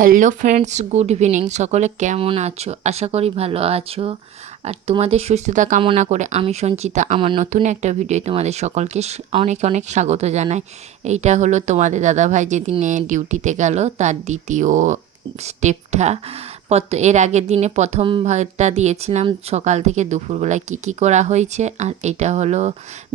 Hello friends, good evening. সকলে কেমন আছো? আশা করি ভালো আছো। আর তোমাদের সুস্থতা কামনা করে আমি সঞ্চিতা আমার নতুন একটা ভিডিও তোমাদের সকলকে অনেক অনেক স্বাগত জানাই। এইটা হলো তোমাদের দাদাভাই যেদিনে ডিউটিতে গেল তার দ্বিতীয় স্টেপটা। এর আগের দিনে প্রথম ভাগটা দিয়েছিলাম সকাল থেকে দুপুরবেলায় কি করা হয়েছে, আর এটা হলো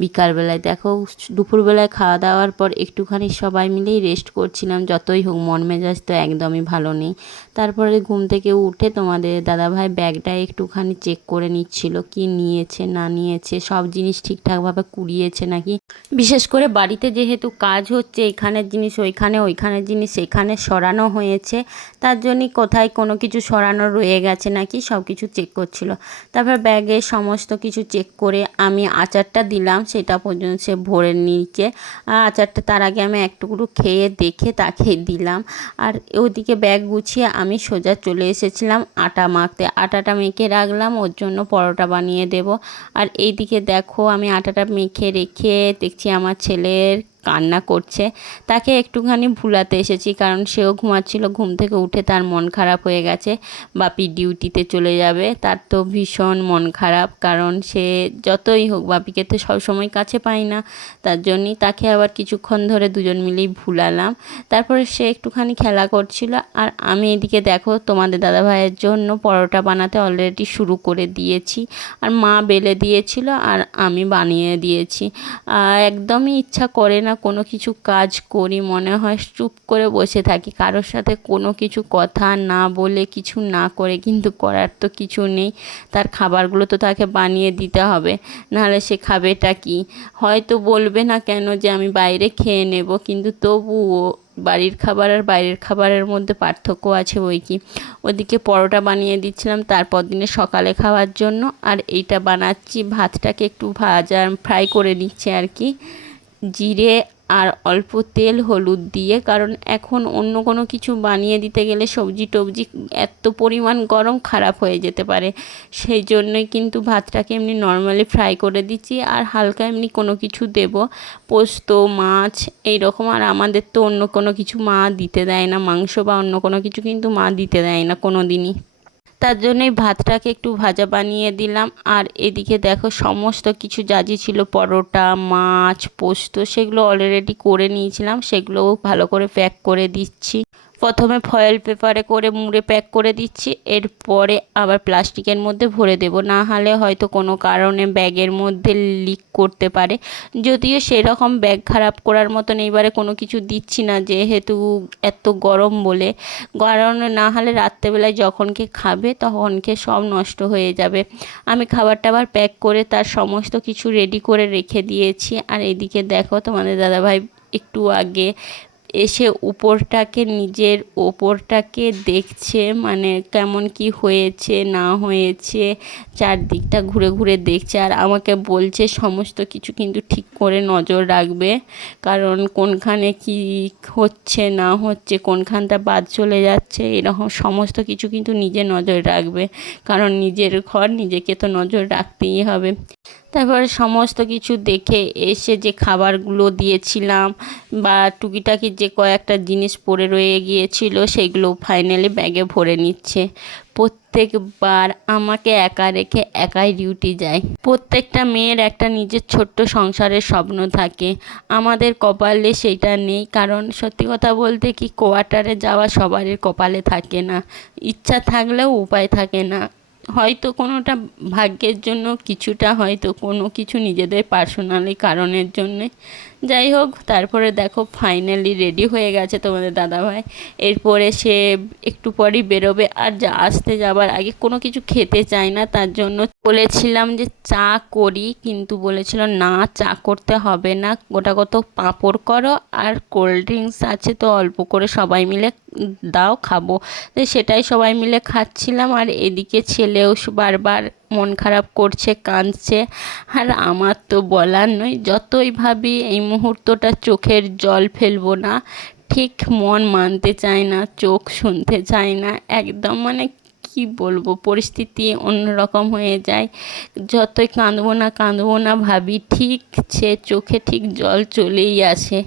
বিকালবেলায়। দেখো, দুপুরবেলায় খাওয়া দাওয়ার পর একটুখানি সবাই মিলেই রেস্ট করছিলাম। যতই হোক মন মেজাজ তো একদমই ভালো নেই। তারপরে ঘুম থেকে উঠে তোমাদের দাদাভাই ব্যাগটা একটুখানি চেক করে নিচ্ছিল, কি নিয়েছে না নিয়েছে, সব জিনিস ঠিকঠাকভাবে কুড়িয়েছে নাকি। বিশেষ করে বাড়িতে যেহেতু কাজ হচ্ছে, এখানের জিনিস ওইখানে, ওইখানের জিনিস এখানে সরানো হয়েছে, তার জন্যই কোথায় কোনো কিছু সরানো রয়ে গেছে নাকি সব কিছু চেক করছিল। তারপর ব্যাগে সমস্ত কিছু চেক করে আমি আচারটা দিলাম, সেটা পর্যন্ত সে ভরে নিচ্ছে। আর আচারটা তার আগে আমি একটুকু খেয়ে দেখে তাকে দিলাম। আর ওদিকে ব্যাগ গুছিয়ে আমি সোজা চলে এসেছিলাম আটা মাখতে। আটাটা মেখে রাখলাম, ওর জন্য পরোটা বানিয়ে দেব। আর এইদিকে দেখো, আমি আটাটা মেখে রেখে দেখছি আমার ছেলের কান্না করছে। তাকে একটুখানি ভুলাতে এসেছি, কারণ সেও ঘুমাচ্ছিল। ঘুম থেকে উঠে তার মন খারাপ হয়ে গেছে, বাপি ডিউটিতে চলে যাবে। তার তো ভীষণ মন খারাপ, কারণ সে যতই হোক বাপিকে তো সবসময় কাছে পাই না। তার জন্যই তাকে আবার কিছুক্ষণ ধরে দুজন মিলেই ভুলালাম। তারপরে সে একটুখানি খেলা করছিল, আর আমি এদিকে দেখো তোমাদের দাদাভাইয়ের জন্য পরোটা বানাতে অলরেডি শুরু করে দিয়েছি। আর মা বেলে দিয়েছিল আর আমি বানিয়ে দিয়েছি। একদমই ইচ্ছা করে না কোনো কিছু কাজ করি, মনে হয় চুপ করে বসে থাকি, কারোর সাথে কোনো কিছু কথা না বলে, কিছু না করে। কিন্তু করার তো কিছু নেই, তার খাবারগুলো তো তাকে বানিয়ে দিতে হবে, নাহলে সে খাবেটা কি। হয়তো বলবে না কেন যে আমি বাইরে খেয়ে নেব, কিন্তু তবুও বাড়ির খাবার আর বাইরের খাবারের মধ্যে পার্থক্য আছে বই কি। ওদিকে পরোটা বানিয়ে দিচ্ছিলাম তারপর দিনে সকালে খাওয়ার জন্য। আর এইটা বানাচ্ছি, ভাতটাকে একটু ফ্রাই করে নিচ্ছে আর কি, জিরে আর অল্প তেল হলুদ দিয়ে। কারণ এখন অন্য কোনো কিছু বানিয়ে দিতে গেলে সবজি টবজি এত পরিমাণ গরম, খারাপ হয়ে যেতে পারে। সেই জন্যই কিন্তু ভাতটাকে এমনি নর্মালি ফ্রাই করে দিচ্ছি, আর হালকা এমনি কোনো কিছু দেব, পোস্ত, মাছ এই রকম। আর আমাদের তো অন্য কোনো কিছু মা দিতে দেয় না, মাংস বা অন্য কোনো কিছু কিন্তু মা দিতে দেয় না কোনো দিনই। তার জন্যই ভাতটাকে একটু ভাজা বানিয়ে দিলাম। আর এদিকে দেখো সমস্ত কিছু যা ছিল, পরোটা, মাছ, পোস্ত, সেগুলো অলরেডি করে নিয়েছিলাম, সেগুলোও ভালো করে প্যাক করে দিচ্ছি। প্রথমে ফয়েল পেপারে করে মুড়ে প্যাক করে দিচ্ছি, এরপরে আবার প্লাস্টিকের মধ্যে ভরে দেব, না হলে হয়তো কোনো কারণে ব্যাগের মধ্যে লিক করতে পারে। যদিও সেরকম ব্যাগ খারাপ করার মতন এইবারে কোনো কিছু দিচ্ছি না, যেহেতু এত গরম বলে। কারণ না হলে রাত্রেবেলায় যখনকে খাবে তখনকে সব নষ্ট হয়ে যাবে। আমি খাবার টাবার প্যাক করে তার সমস্ত কিছু রেডি করে রেখে দিয়েছি। আর এদিকে দেখো তোমাদের দাদাভাই একটু আগে এসে নিজের ওপরটাকে দেখছে, মানে কেমন কি হয়েছে না হয়েছে, চারদিকটা ঘুরে ঘুরে দেখছে। আর আমাকে বলছে সমস্ত কিছু কিন্তু ঠিক করে নজর রাখবে, কারণ কোনখানে কি হচ্ছে না হচ্ছে, কোনখানটা বাদ চলে যাচ্ছে, এরকম সমস্ত কিছু কিন্তু নিজে নজর রাখবে, কারণ নিজের ঘর নিজেকে তো নজর রাখতেই হবে। তারপরে সমস্ত কিছু দেখে এসে যে খাবারগুলো দিয়েছিলাম বা টুকিটাকি যে কয়েকটা জিনিস পড়ে রয়ে গিয়েছিল, সেগুলো ফাইনালি ব্যাগে ভরে নিচ্ছে। প্রত্যেকবার আমাকে একা রেখে একাই ডিউটি যায়। প্রত্যেকটা মেয়ের একটা নিজের ছোট্ট সংসারের স্বপ্ন থাকে, আমাদের কপালে সেইটা নেই। কারণ সত্যি কথা বলতে কি, কোয়ার্টারে যাওয়া সবারই কপালে থাকে না, ইচ্ছা থাকলেও উপায় থাকে না। হয়তো কোনোটা ভাগ্যের জন্য, কিছুটা হয়তো কোনো কিছু নিজেদের পার্সোনালি কারণের জন্যে। যাই হোক, তারপরে দেখো ফাইনালি রেডি হয়ে গেছে তোমাদের দাদাভাই। এরপরে সে একটু পরই বেরোবে। আর আসতে যাবার আগে কোনো কিছু খেতে চায় না, তার জন্য বলেছিলাম যে চা করি, কিন্তু বলেছিল না, চা করতে হবে না, গোটা কত পাঁপড় করো আর কোল্ড ড্রিঙ্কস আছে তো অল্প করে সবাই মিলে দাও, খাবো। তো সেটাই সবাই মিলে খাচ্ছিলাম। আর এদিকে ছেলেও বারবার মন খারাপ করছে, কাঁদছে। আর আমার তো বলার নয়, যতই ভাবি এই মুহূর্তটা চোখের জল ফেলবো না, ঠিক মন মানতে চায় না, চোখ শুনতে চায় না, একদম মানে কি বলবো, পরিস্থিতি অন্যরকম হয়ে যায়। যতই কাঁদবো না ভাবি, ঠিক সে চোখে ঠিক জল চলেই আসে।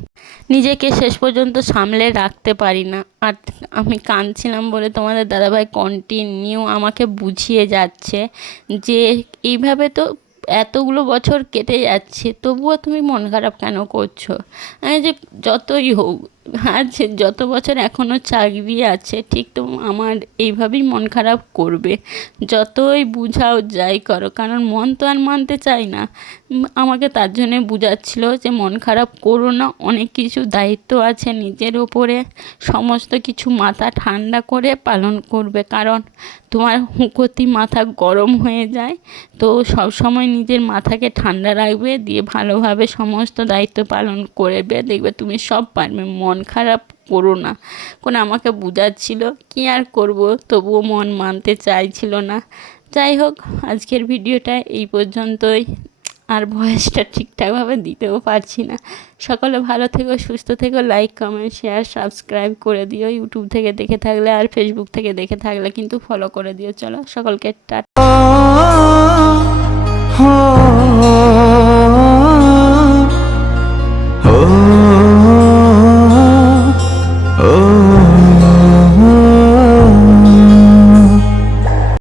নিজেকে শেষ পর্যন্ত সামলে রাখতে পারি না। আর আমি কাঁদছিলাম বলে তোমাদের দাদাভাই কন্টিনিউ আমাকে বুঝিয়ে যাচ্ছে যে এইভাবে তো এতগুলো বছর কেটে যাচ্ছে, তবুও তুমি মন খারাপ কেন করছো। আমি যে যতই হোক, আছে যত বছর এখনও চাকরি আছে, ঠিক তো আমার এইভাবেই মন খারাপ করবে, যতই বুঝাও যাই করো, কারণ মন তো আর মানতে চাই না। আমাকে তার জন্যে বুঝাচ্ছিল যে মন খারাপ করো না, অনেক কিছু দায়িত্ব আছে নিজের ওপরে, সমস্ত কিছু মাথা ঠান্ডা করে পালন করবে, কারণ তোমার হুঁকোতি মাথা গরম হয়ে যায়। তো সব সময় নিজের মাথাকে ঠান্ডা রাখবে, দিয়ে ভালোভাবে সমস্ত দায়িত্ব পালন করবে, দেখবে তুমি সব পারবে, মন খারাপ করো না। কোন আমাকে বুঝাচ্ছিল, কি আর করব, তবুও মন মানতে চাইছিল না। যাই হোক, আজকের ভিডিওটা এই পর্যন্তই। আর ভয়েসটা ঠিকঠাকভাবে দিতেও পারছি না। সকলে ভালো থেকো, সুস্থ থেকো, লাইক কমেন্ট শেয়ার সাবস্ক্রাইব করে দিও। ইউটিউব থেকে দেখে থাকলে আর ফেসবুক থেকে দেখে থাকলে কিন্তু ফলো করে দিও। চলো সকলকে টাটা।